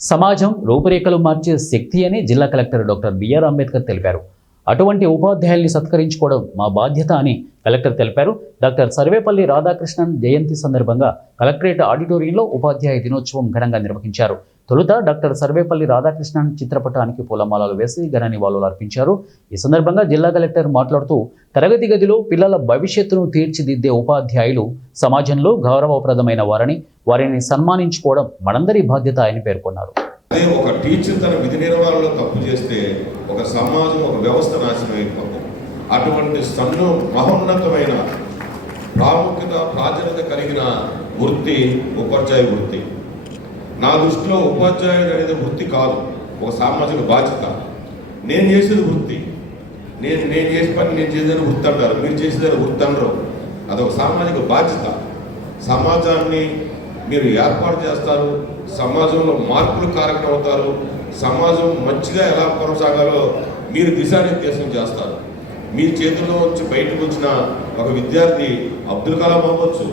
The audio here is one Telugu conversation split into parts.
సమాజం రూపురేఖలు మార్చే శక్తి అని జిల్లా కలెక్టర్ డాక్టర్ బిఆర్ అంబేద్కర్ తెలిపారు. అటువంటి ఉపాధ్యాయుల్ని సత్కరించుకోవడం మా బాధ్యత అని కలెక్టర్ తెలిపారు. డాక్టర్ సర్వేపల్లి రాధాకృష్ణన్ జయంతి సందర్భంగా కలెక్టరేట్ ఆడిటోరియంలో ఉపాధ్యాయ దినోత్సవం ఘనంగా నిర్వహించారు. తొలుత డాక్టర్ సర్వేపల్లి రాధాకృష్ణన్ చిత్రపటానికి పూలమాలలు వేసి ఘన నివాళులు అర్పించారు. ఈ సందర్భంగా జిల్లా కలెక్టర్ మాట్లాడుతూ తరగతి గదిలో పిల్లల భవిష్యత్తును తీర్చిదిద్దే ఉపాధ్యాయులు సమాజంలో గౌరవప్రదమైన వారిని సన్మానించుకోవడం మనందరి బాధ్యత అని పేర్కొన్నారు. అదే ఒక టీచర్ తన విధి నిర్వహణలో తప్పు చేస్తే ఒక సమాజం, ఒక వ్యవస్థ నాశనం అయిపోతుంది. అటువంటి మహోన్నతమైన ప్రాధాన్యత కలిగిన వృత్తి ఉపాధ్యాయ వృత్తి. నా దృష్టిలో ఉపాధ్యాయుడు అనేది వృత్తి కాదు, ఒక సామాజిక బాధ్యత. నేను చేసేది వృత్తి, నేను చేసే పని నేను చేసేదని వృత్తి అంటారు, మీరు చేసేదని వృత్తి అనరు. అదొక సామాజిక బాధ్యత. సమాజాన్ని మీరు ఏర్పాటు చేస్తారు, సమాజంలో మార్పులు కారకం అవుతారు, సమాజం మంచిగా ఎలా కొనసాగాలో మీరు దిశానిర్దేశం చేస్తారు. మీ చేతుల్లో నుంచి బయటకు వచ్చిన ఒక విద్యార్థి అబ్దుల్ కలాం అవ్వచ్చు,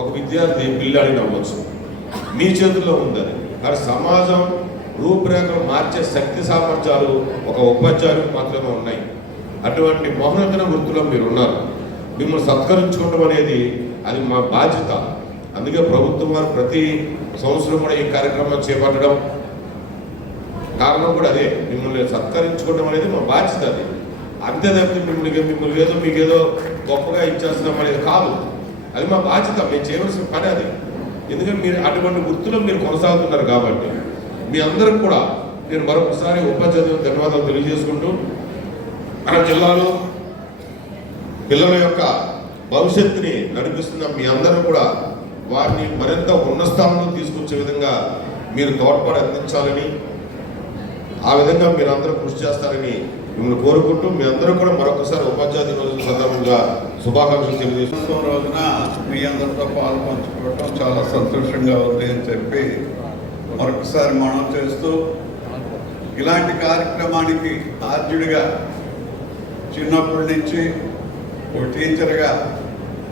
ఒక విద్యార్థి బిల్లాడిని అవ్వచ్చు, మీ చేతుల్లో ఉందని. కానీ సమాజం రూపురేఖలు మార్చే శక్తి సామర్థ్యాలు ఒక ఉపాధ్యాయులకు మాత్రమే ఉన్నాయి. అటువంటి మహోన్నత వృత్తిలో మీరు ఉన్నారు. మిమ్మల్ని సత్కరించుకోవడం అనేది అది మా బాధ్యత. అందుకే ప్రభుత్వం వారు ప్రతి సంవత్సరం కూడా ఈ కార్యక్రమం చేపట్టడం కారణం కూడా అదే. మిమ్మల్ని సత్కరించుకోవడం అనేది మా బాధ్యత. అది అంతే తప్పితే మిమ్మల్ని ఏదో మీకేదో గొప్పగా ఇచ్చేస్తున్నాం అనేది కాదు. అది మా బాధ్యత, మేము చేయవలసిన పని అది. ఎందుకంటే మీరు అటువంటి వృత్తిలో మీరు కొనసాగుతున్నారు కాబట్టి మీ అందరికి కూడా నేను మరొకసారి ఉపాధ్యాయులకు ధన్యవాదాలు తెలియజేసుకుంటూ, మన జిల్లాలో పిల్లల యొక్క భవిష్యత్తుని నడిపిస్తున్న మీ అందరూ కూడా వారిని మరింత ఉన్నత స్థానంలో తీసుకొచ్చే విధంగా మీరు తోడ్పాటు అందించాలని, ఆ విధంగా మీరు అందరూ కృషి చేస్తారని మిమ్మల్ని కోరుకుంటూ, మీ అందరూ కూడా మరొకసారి ఉపాధ్యాయ దినోత్సవం సందర్భంగా శుభాకాంక్షలు తెలియజేస్తున్నాం. రోజున మీ అందరితో పాలు పంచుకోవడం చాలా సంతోషంగా ఉంది అని చెప్పి మరొకసారి మనం చేస్తూ, ఇలాంటి కార్యక్రమానికి ఆర్జుడిగా చిన్నప్పటి నుంచి ఒక టీచర్గా,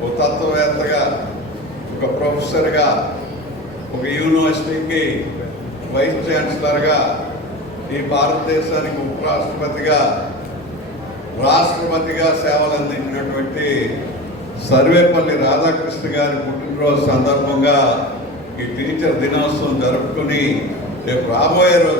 ఒక తత్వవేత్తగా, ఒక ప్రొఫెసర్గా, ఒక యూనివర్సిటీకి వైస్ ఛాన్సలర్గా, ఈ భారతదేశానికి ఉపరాష్ట్రపతిగా, రాష్ట్రపతిగా సేవలు అందించినటువంటి సర్వేపల్లి రాధాకృష్ణ గారి పుట్టినరోజు సందర్భంగా ఈ టీచర్ దినోత్సవం జరుపుకుని రేపు రాబోయే రోజు